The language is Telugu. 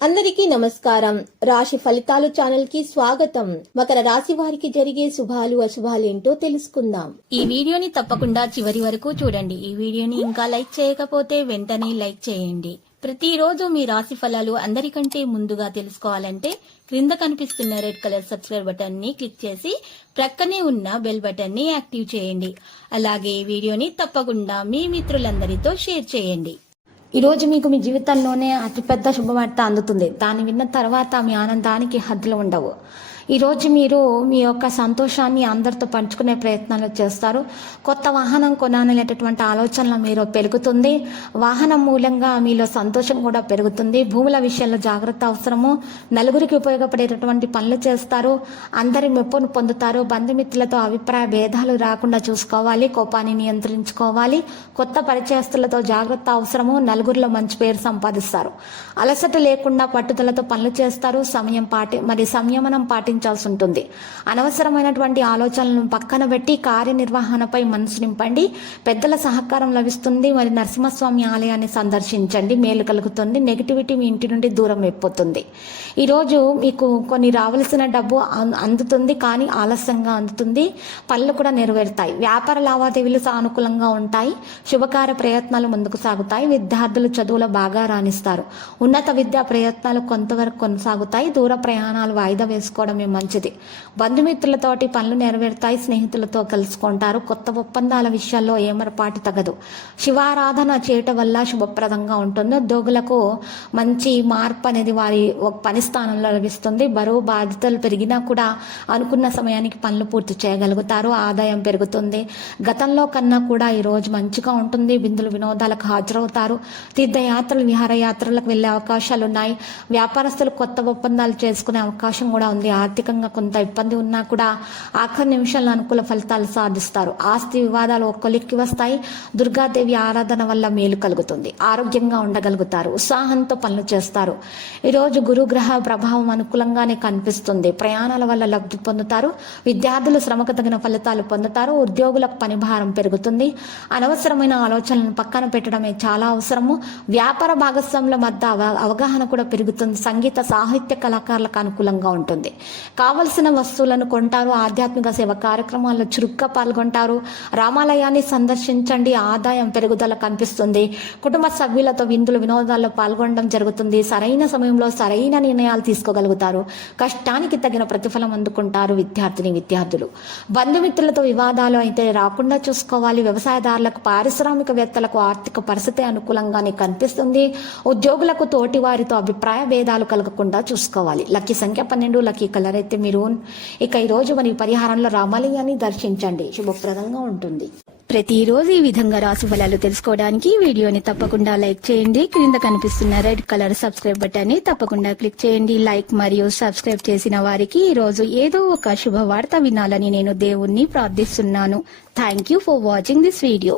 అందరికీ నమస్కారం. రాశి ఫలితాలు ఛానల్ కి స్వాగతం. మకర రాశి వారికి జరిగే శుభాలు అశుభాలు ఏంటో తెలుసుకుందాం. ఈ వీడియోని తప్పకుండా చివరి వరకు చూడండి. ఈ వీడియోని ఇంకా లైక్ చేయకపోతే వెంటనే లైక్ చేయండి. ప్రతిరోజు మీ రాశి ఫలాలు అందరికంటే ముందుగా తెలుసుకోవాలంటే క్రింద కనిపిస్తున్న రెడ్ కలర్ సబ్స్క్రైబ్ బటన్ ని క్లిక్ చేసి ప్రక్కనే ఉన్న బెల్ బటన్ ని యాక్టివ్ చేయండి. అలాగే ఈ వీడియోని తప్పకుండా మీ మిత్రులందరితో షేర్ చేయండి. ఈరోజు మీకు మీ జీవితంలోనే అతిపెద్ద శుభవార్త అందుతుంది. దాన్ని విన్న తర్వాత మీ ఆనందానికి హద్దులు ఉండవు. ఈరోజు మీరు మీ యొక్క సంతోషాన్ని అందరితో పంచుకునే ప్రయత్నాలు చేస్తారు. కొత్త వాహనం కొనాలనేటటువంటి ఆలోచనలు మీరు పెరుగుతుంది. వాహనం మూలంగా మీలో సంతోషం కూడా పెరుగుతుంది. భూముల విషయంలో జాగ్రత్త అవసరము. నలుగురికి ఉపయోగపడేటటువంటి పనులు చేస్తారు. అందరి మెప్పును పొందుతారు. బంధుమిత్రులతో అభిప్రాయ భేదాలు రాకుండా చూసుకోవాలి. కోపాన్ని నియంత్రించుకోవాలి. కొత్త పరిచయస్తులతో జాగ్రత్త అవసరము. నలుగురిలో మంచి పేరు సంపాదిస్తారు. అలసట లేకుండా పట్టుదలతో పనులు చేస్తారు. సంయమనం పాటించాల్సి ఉంటుంది. అనవసరమైనటువంటి ఆలోచనలను పక్కన పెట్టి కార్యనిర్వహణపై మనసు నింపండి. పెద్దల సహకారం లభిస్తుంది. మరి నరసింహస్వామి ఆలయాన్ని సందర్శించండి, మేలు కలుగుతుంది. నెగిటివిటీ మీ ఇంటి నుండి దూరం అయిపోతుంది. ఈరోజు మీకు కొన్ని రావాల్సిన డబ్బు అందుతుంది, కానీ ఆలస్యంగా అందుతుంది. పనులు కూడా నెరవేరుతాయి. వ్యాపార లావాదేవీలు సానుకూలంగా ఉంటాయి. శుభకార్య ప్రయత్నాలు ముందుకు సాగుతాయి. విద్యార్థులు చదువులో బాగా రాణిస్తారు. ఉన్నత విద్యా ప్రయత్నాలు కొంతవరకు కొనసాగుతాయి. దూర ప్రయాణాలు వాయిదా వేసుకోవడమే మంచిది. బంధుమిత్రులతోటి పనులు నెరవేరుతాయి. స్నేహితులతో కలుసుకుంటారు. కొత్త ఒప్పందాల విషయాల్లో ఏమరపాటు తగదు. శివారాధన చేయటం వల్ల శుభప్రదంగా ఉంటుంది. ఉద్యోగులకు మంచి మార్పు అనేది వారి పని స్థానంలో లభిస్తుంది. బరువు బాధ్యతలు పెరిగినా కూడా అనుకున్న సమయానికి పనులు పూర్తి చేయగలుగుతారు. ఆదాయం పెరుగుతుంది. గతంలో కన్నా కూడా ఈరోజు మంచిగా ఉంటుంది. విందులు వినోదాలకు హాజరవుతారు. తీర్థయాత్రలు విహారయాత్రలకు వెళ్లే అవకాశాలు ఉన్నాయి. వ్యాపారస్తులు కొత్త ఒప్పందాలు చేసుకునే అవకాశం కూడా ఉంది. ఆర్థికంగా కొంత ఇబ్బంది ఉన్నా కూడా ఆఖరి నిమిషంలో అనుకూల ఫలితాలు సాధిస్తారు. ఆస్తి వివాదాలు ఒక్కొలిక్కి వస్తాయి. దుర్గాదేవి ఆరాధన వల్ల మేలు కలుగుతుంది. ఆరోగ్యంగా ఉండగలుగుతారు. ఉత్సాహంతో పనులు చేస్తారు. ఈరోజు గురుగ్రహ ప్రభావం అనుకూలంగానే కనిపిస్తుంది. ప్రయాణాల వల్ల లబ్ధి పొందుతారు. విద్యార్థులు శ్రమకు తగిన ఫలితాలు పొందుతారు. ఉద్యోగులకు పని భారం పెరుగుతుంది. అనవసరమైన ఆలోచనలను పక్కన పెట్టడమే చాలా అవసరము. వ్యాపార భాగస్వాముల మధ్య అవగాహన కూడా పెరుగుతుంది. సంగీత సాహిత్య కళాకారులకు అనుకూలంగా ఉంటుంది. కావలసిన వస్తువులను కొంటారు. ఆధ్యాత్మిక సేవ కార్యక్రమాల్లో చురుగ్గా పాల్గొంటారు. రామాలయాన్ని సందర్శించండి. ఆదాయం పెరుగుదల కనిపిస్తుంది. కుటుంబ సభ్యులతో విందులు వినోదాల్లో పాల్గొనడం జరుగుతుంది. సరైన సమయంలో సరైన నిర్ణయాలు తీసుకోగలుగుతారు. కష్టానికి తగిన ప్రతిఫలం అందుకుంటారు విద్యార్థులు. బంధుమిత్రులతో వివాదాలు అయితే రాకుండా చూసుకోవాలి. వ్యవసాయదారులకు పారిశ్రామికవేత్తలకు ఆర్థిక పరిస్థితి అనుకూలంగానే కనిపిస్తుంది. ఉద్యోగులకు తోటి వారితో అభిప్రాయ భేదాలు కలగకుండా చూసుకోవాలి. లక్కీ సంఖ్య 12, లక్కీ కలర్ అయితే మెరూన్. ఇక ఈరోజు మన పరిహారంలో రామాలయాన్ని దర్శించండి. శుభప్రదంగా ఉంటుంది. ప్రతిరోజు ఈ విధంగా రాశి ఫలాలు తెలుసుకోవడానికి వీడియోని తప్పకుండా లైక్ చేయండి. క్రింద కనిపిస్తున్న రెడ్ కలర్ సబ్స్క్రైబ్ బటన్ ని తప్పకుండా క్లిక్ చేయండి. లైక్ మరియు సబ్స్క్రైబ్ చేసిన వారికి ఈ రోజు ఏదో ఒక శుభవార్త వినాలని నేను దేవుణ్ణి ప్రార్థిస్తున్నాను. Thank you for watching this video.